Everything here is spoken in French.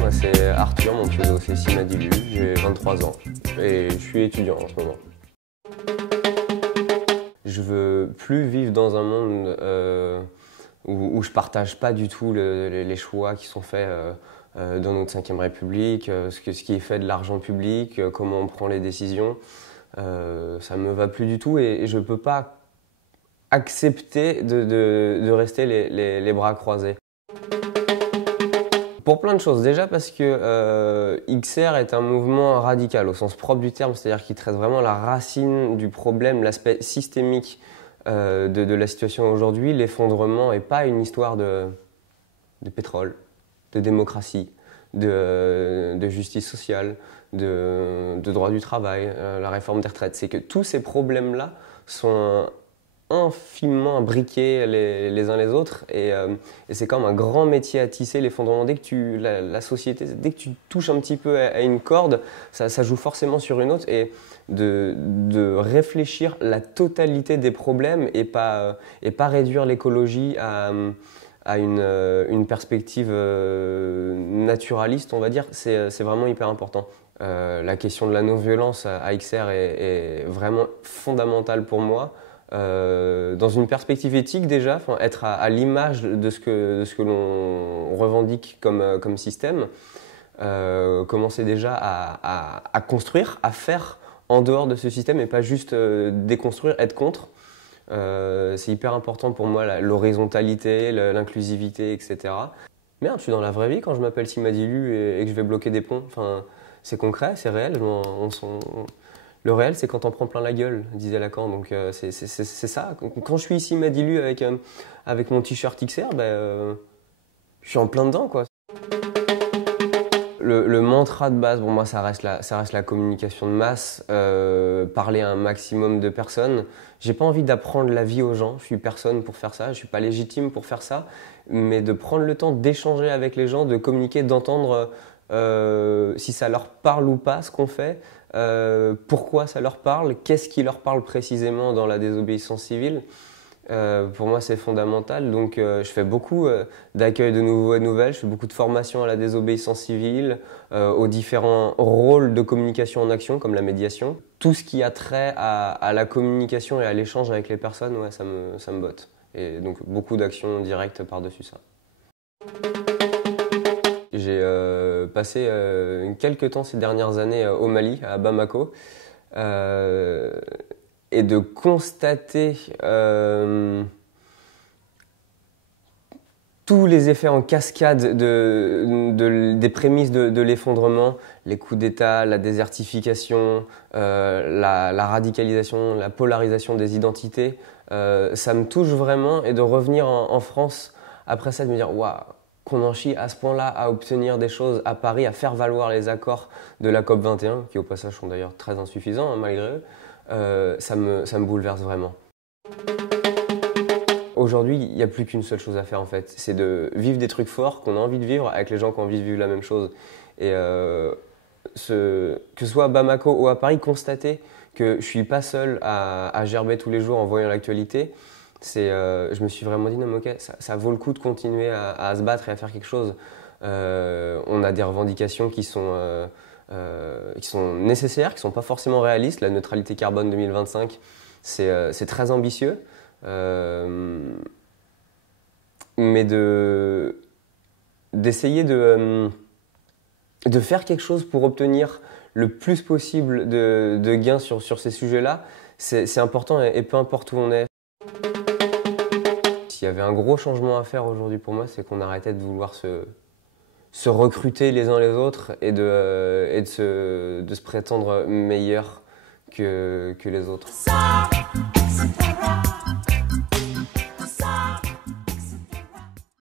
Moi, c'est Arthur, mon pseudo c'est Simadilu, j'ai 23 ans et je suis étudiant en ce moment. Je veux plus vivre dans un monde où je partage pas du tout les choix qui sont faits dans notre 5e République, ce qui est fait de l'argent public, comment on prend les décisions. Ça me va plus du tout et je peux pas accepter de rester les bras croisés. Pour plein de choses. Déjà parce que XR est un mouvement radical au sens propre du terme, c'est-à-dire qu'il traite vraiment la racine du problème, l'aspect systémique de la situation aujourd'hui. L'effondrement n'est pas une histoire de pétrole, de démocratie, de justice sociale, de droit du travail, la réforme des retraites. C'est que tous ces problèmes-là sont infiniment imbriqués les uns les autres et c'est comme un grand métier à tisser, l'effondrement. Dès que la société, dès que tu touches un petit peu à une corde, ça joue forcément sur une autre et de réfléchir la totalité des problèmes et pas réduire l'écologie à une perspective naturaliste, on va dire, c'est vraiment hyper important. La question de la non-violence à XR est vraiment fondamentale pour moi. Dans une perspective éthique déjà, être à l'image de ce que l'on revendique comme système, commencer déjà à construire, à faire en dehors de ce système et pas juste déconstruire, être contre. C'est hyper important pour moi, l'horizontalité, l'inclusivité, etc. Merde, je suis dans la vraie vie quand je m'appelle Simadilu et que je vais bloquer des ponts. Enfin, c'est concret, c'est réel. Le réel, c'est quand on prend plein la gueule, disait Lacan. Donc c'est ça. Quand je suis ici Simadilu avec mon t-shirt XR, je suis en plein dedans, quoi. Le mantra de base, pour moi, ça reste la communication de masse, parler à un maximum de personnes. J'ai pas envie d'apprendre la vie aux gens, je suis personne pour faire ça, je suis pas légitime pour faire ça, mais de prendre le temps d'échanger avec les gens, de communiquer, d'entendre si ça leur parle ou pas ce qu'on fait, pourquoi ça leur parle, qu'est-ce qui leur parle précisément dans la désobéissance civile. Pour moi, c'est fondamental. Donc, je fais beaucoup d'accueil de nouveaux et nouvelles. Je fais beaucoup de formation à la désobéissance civile, aux différents rôles de communication en action, comme la médiation. Tout ce qui a trait à la communication et à l'échange avec les personnes, ouais, ça me botte. Et donc, beaucoup d'actions directes par-dessus ça. J'ai passé quelques temps ces dernières années au Mali, à Bamako. Et de constater tous les effets en cascade des prémices de l'effondrement, les coups d'État, la désertification, la radicalisation, la polarisation des identités, ça me touche vraiment. Et de revenir en France après ça, de me dire waouh, qu'on en chie à ce point-là à obtenir des choses à Paris, à faire valoir les accords de la COP21, qui au passage sont d'ailleurs très insuffisants hein, malgré eux. Ça me bouleverse vraiment. Aujourd'hui, il n'y a plus qu'une seule chose à faire en fait, c'est de vivre des trucs forts qu'on a envie de vivre avec les gens qui ont envie de vivre la même chose. Et que ce soit à Bamako ou à Paris, constater que je ne suis pas seul à gerber tous les jours en voyant l'actualité, je me suis vraiment dit non mais ok, ça vaut le coup de continuer à se battre et à faire quelque chose. On a des revendications qui sont nécessaires, qui ne sont pas forcément réalistes. La neutralité carbone 2025, c'est très ambitieux. Mais d'essayer de faire quelque chose pour obtenir le plus possible de gains sur ces sujets-là, c'est important et peu importe où on est. S'il y avait un gros changement à faire aujourd'hui pour moi, c'est qu'on arrêtait de vouloir se recruter les uns les autres et de se prétendre meilleurs que les autres.